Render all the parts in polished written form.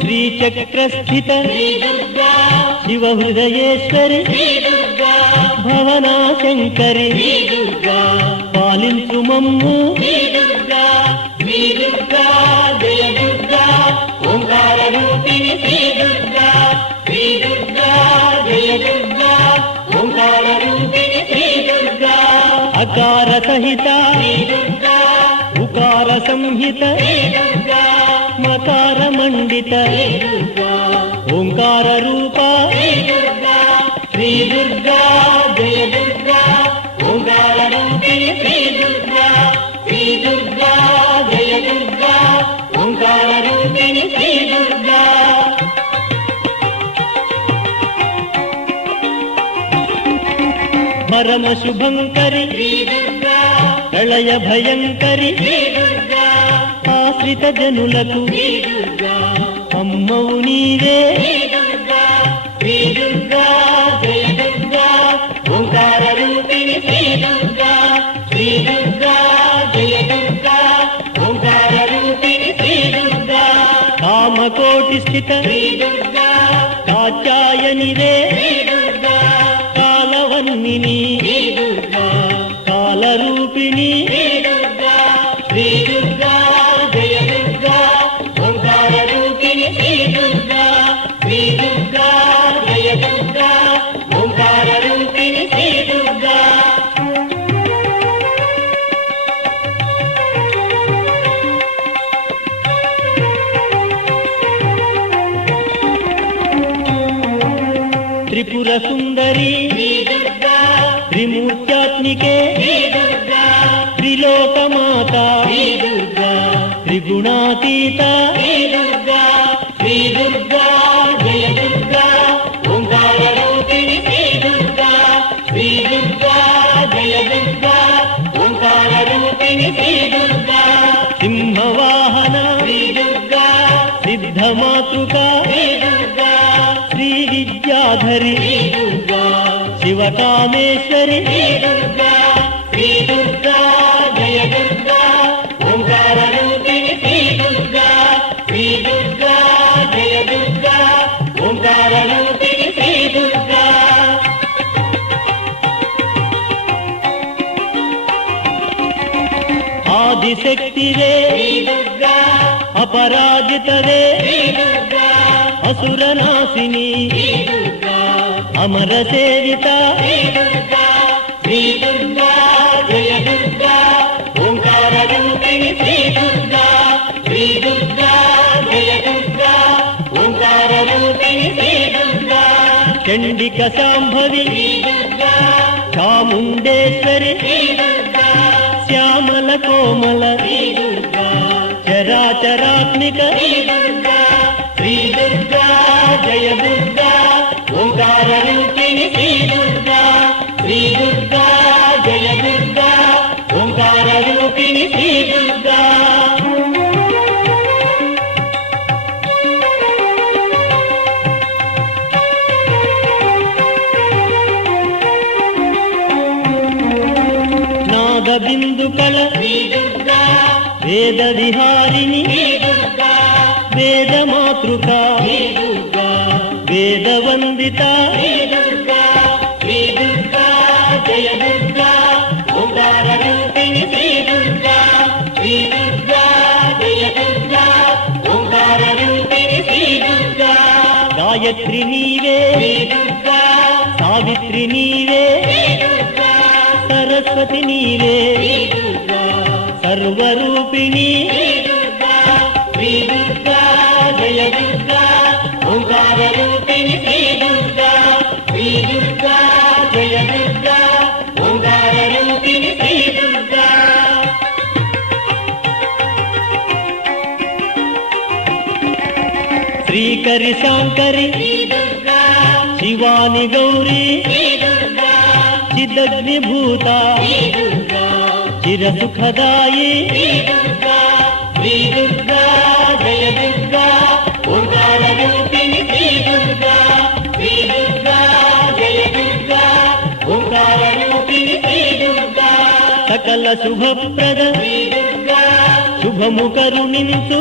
श्रीचक्रस्थित शिवहृदयेश्वरि भवनाशंकरि पालिंचु मम्मु जय दुर्गा ओंकार रूपिणि श्री दुर्गा जय दुर्गा ओंकार रूपिणि श्री दुर्गा अकार सहित उकार संहित मकार मंडित ओंकार रूप श्री दुर्गा जय दुर्गा ओंकार रूपिणि श्री दुर्गा जय दुर्गा ओंकार रूपिणि श्री दुर्गा परम शुभंकरि प्रलय भयंकरि आश्रित जनुలకు अम्मవు నీవే श्री दुर्गा जय दुर्गा ओंकार रूपिणि श्री दुर्गा जय दुर्गा ओंकार रूपिणि श्री दुर्गा कामकोटि स्थित श्री दुर्गा कात्यायनि रे श्री दुर्गा कालवन्निनि श्री दुर्गा कालरूपिणि श्री दुर्गा जय दुर्गा ओंकार रूपिणि श्री दुर्गा जय दुर्गा ओंकार रूपिणि श्री दुर्गा त्रिपुर सुंदरी श्री दुर्गा त्रिमूर्त्यात्मिके श्री दुर्गा त्रिलोक माता श्री दुर्गा त्रिगुणातीता श्री दुर्गा जय दुर्गा ओंकार रूपिणि श्री दुर्गा जय दुर्गा ओंकार रूपिणि श्री दुर्गा सिंहवाहन श्री दुर्गा सिद्धमातृका श्री दुर्गा श्री विद्याधरी श्री दुर्गा शिवकामेश्वरी श्री दुर्गा जय दुर्गा ओंकार रूपिणि श्री दुर्गा जय दुर्गा ओंकार रूपिणि श्री दुर्गा आदिशक्ति रे श्री दुर्गा अपराजित रे श्री दुर्गा असुरनाशिनी श्री दुर्गा अमर सेविता श्री दुर्गा जय दुर्गा ओंकार रूपिणि श्री दुर्गा जय दुर्गा ओंकार रूपिणि श्री दुर्गा चंडिक शांभवी श्री दुर्गा चामुंडेश्वरी श्री दुर्गा श्यामल कोमल श्री दुर्गा चराचरात्मिक श्री दुर्गा जय दुर्गा ओंकार रूपिणि श्री दुर्गा जय दुर्गा ओंकार रूपिणि श्री दुर्गा नाद बिंदुकल श्री दुर्गा वेद विहारिणि श्री दुर्गा वेद मातृका श्री दुर्गा वेद वंदिता श्री दुर्गा जय दुर्गा ओंकार रूपिणि श्री दुर्गा जय दुर्गा ओंकार रूपिणि श्री दुर्गा गायत्री नीवे श्री दुर्गा सावित्री नीवे श्री दुर्गा सरस्वती नीवे श्री दुर्गा सर्वरूपिणी श्री दुर्गा जय दुर्गा ओंकार रूपिणि श्री दुर्गा जय दुर्गा ओंकार रूपिणि श्री दुर्गा श्रीकरि शांकरि श्री दुर्गा शिवानि गौरी श्री दुर्गा चिदग्निभूता श्री दुर्गा चिरसुखदायी श्री दुर्गा जय दुर्गा ओंकार रूपिणि श्री दुर्गा जय సకల శుభప్రద శుభము కరుణించు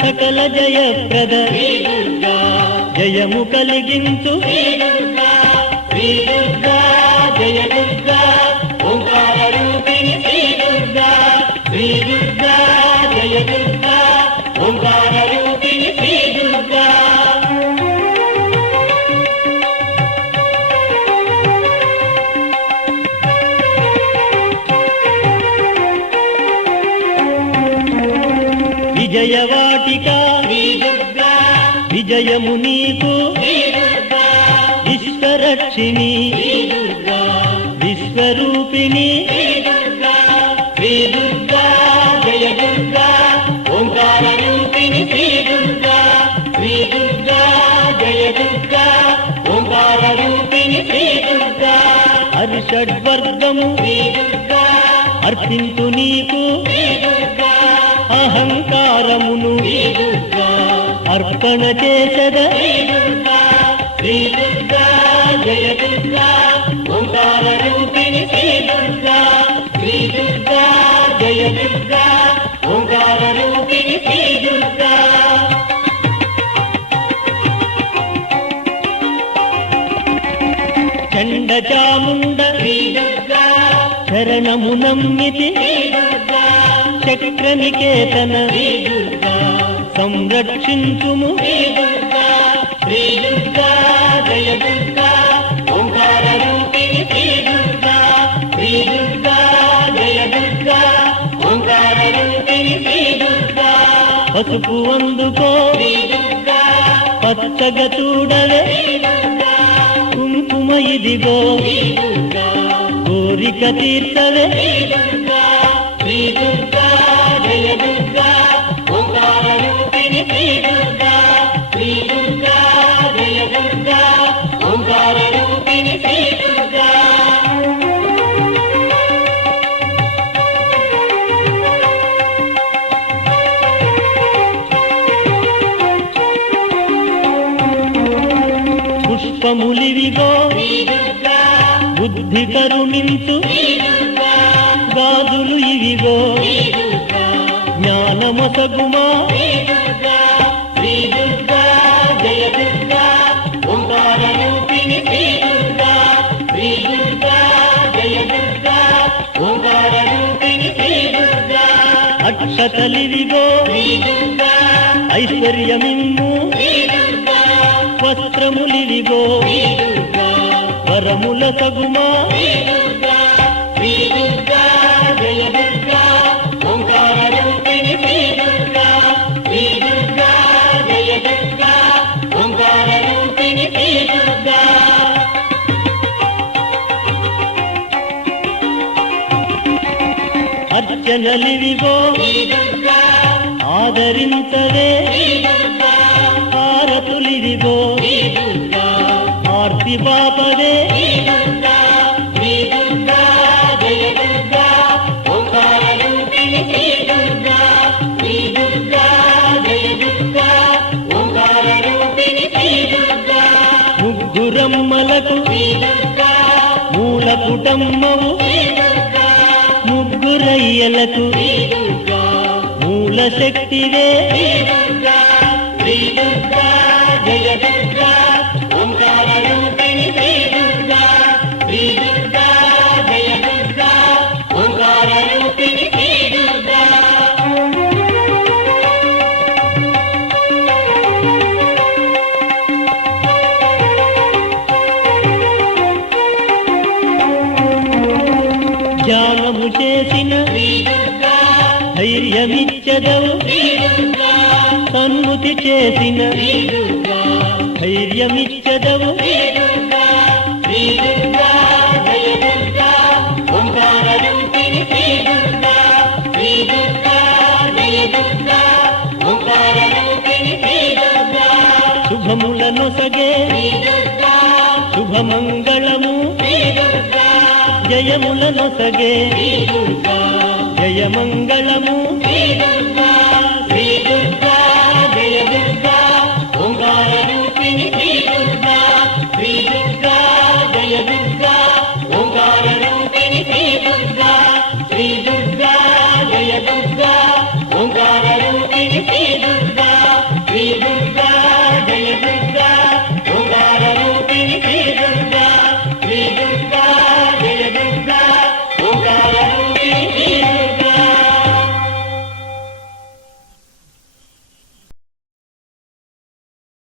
సకల జయప్రద జయము కలిగించు శ్రీ దుర్గా జయ దుర్గా ఓంకార రూపిణి శ్రీ దుర్గా శ్రీ దుర్గా జయ దుర్గా ఓంకార రూపిణి శ్రీ దుర్గా విజయవాటిక శ్రీ దుర్గా విజయము నీకు శ్రీ దుర్గా విశ్వరక్షిణి శ్రీ దుర్గా విశ్వరూపిణి శ్రీ దుర్గా శ్రీ దుర్గా జయ దుర్గా ఓంకార రూపిణి శ్రీ దుర్గా శ్రీ దుర్గా జయ దుర్గా ఓంకార రూపిణి శ్రీ దుర్గా హర్షడ్వర్గము శ్రీ దుర్గా అర్పింతు నీకు శ్రీ దుర్గా అహంకారమును శ్రీ దుర్గా అర్పణ చేసద శ్రీ దుర్గా శ్రీ దుర్గా జయ దుర్గా ఓంకార రూపిణి శ్రీ దుర్గా శ్రీ దుర్గా జయ దుర్గా ఓంకార రూపిణి శ్రీ దుర్గా చండ చాముండ శ్రీ దుర్గా శరణము నమ్మితి శ్రీ దుర్గా చక్రనికేతన శ్రీ దుర్గా సంరక్షించుము శ్రీ దుర్గా శ్రీ దుర్గా జయ దుర్గా ఓంకార రూపిణి శ్రీ దుర్గా శ్రీ దుర్గా జయ దుర్గా ఓంకార రూపిణి శ్రీ దుర్గా పసుపు అందుకో శ్రీ దుర్గా పచ్చగా చూడవే శ్రీ దుర్గా కుంకుమ ఇదిగో శ్రీ దుర్గా కోరిక తీర్చవే శ్రీ దుర్గా శ్రీ దుర్గా జయ దుర్గా ఓంకార రూపిణి శ్రీ దుర్గా శ్రీ దుర్గా జయ దుర్గా ఓంకార రూపిణి శ్రీ దుర్గా పుష్పములివిగో శ్రీ దుర్గా బుద్ధి కరుణించు శ్రీ దుర్గా గాజులు ఇవిగో శ్రీ దుర్గా జ్ఞానమొసగుమా శ్రీ దుర్గా శ్రీ దుర్గా జయ దుర్గా ఓంకార రూపిణి శ్రీ దుర్గా శ్రీ దుర్గా జయ దుర్గా ఓంకార రూపిణి శ్రీ దుర్గా అక్షతలివిగో శ్రీ దుర్గా ఐశ్వర్యమిమ్ము శ్రీ దుర్గా వస్త్రములివిగో శ్రీ దుర్గా వరముల సగుమా శ్రీ దుర్గా శ్రీ దుర్గా జయ దుర్గా ఓంకార రూపిణి శ్రీ దుర్గా శ్రీ దుర్గా జయ దుర్గా ఓంకార రూపిణి శ్రీ దుర్గా అర్చనలివిగో శ్రీ దుర్గా ఆదరించవే శ్రీ దుర్గా హారతులివిగో శ్రీ దుర్గా ఆర్తి పాపవే శ్రీ దుర్గా శ్రీ దుర్గా జయ దుర్గా ఓంకార రూపిణి శ్రీ దుర్గా శ్రీ దుర్గా జయ దుర్గా ఓంకార రూపిణి శ్రీ దుర్గా ముగ్గురమ్మలకు శ్రీ దుర్గా మూల కుటమ్మవు శ్రీ దుర్గా ముగ్గురయ్యలకు శ్రీ దుర్గా మూల శక్తివే శ్రీ దుర్గా శ్రీ దుర్గా జయ దుర్గా ఓంకార రూపిణి శ్రీ దుర్గా శ్రీ దుర్గా జయ దుర్గా ఓంకార రూపిణి శ్రీ దుర్గా ధ్యానము చేసిన శ్రీ దుర్గా ధైర్యమిచ్చదవు శ్రీ దుర్గా సన్ముతి చేసిన శ్రీ దుర్గా ధైర్యమిచ్చదవు శ్రీ దుర్గా శ్రీ దుర్గా జయ దుర్గా ఓంకార రూపిణి శ్రీ దుర్గా శ్రీ దుర్గా జయ దుర్గా ఓంకార రూపిణి శ్రీ దుర్గా శుభములను సగే శ్రీ దుర్గా శుభమంగళము శ్రీ దుర్గా జయములను సగే శ్రీ దుర్గా జయమంగళము శ్రీ దుర్గా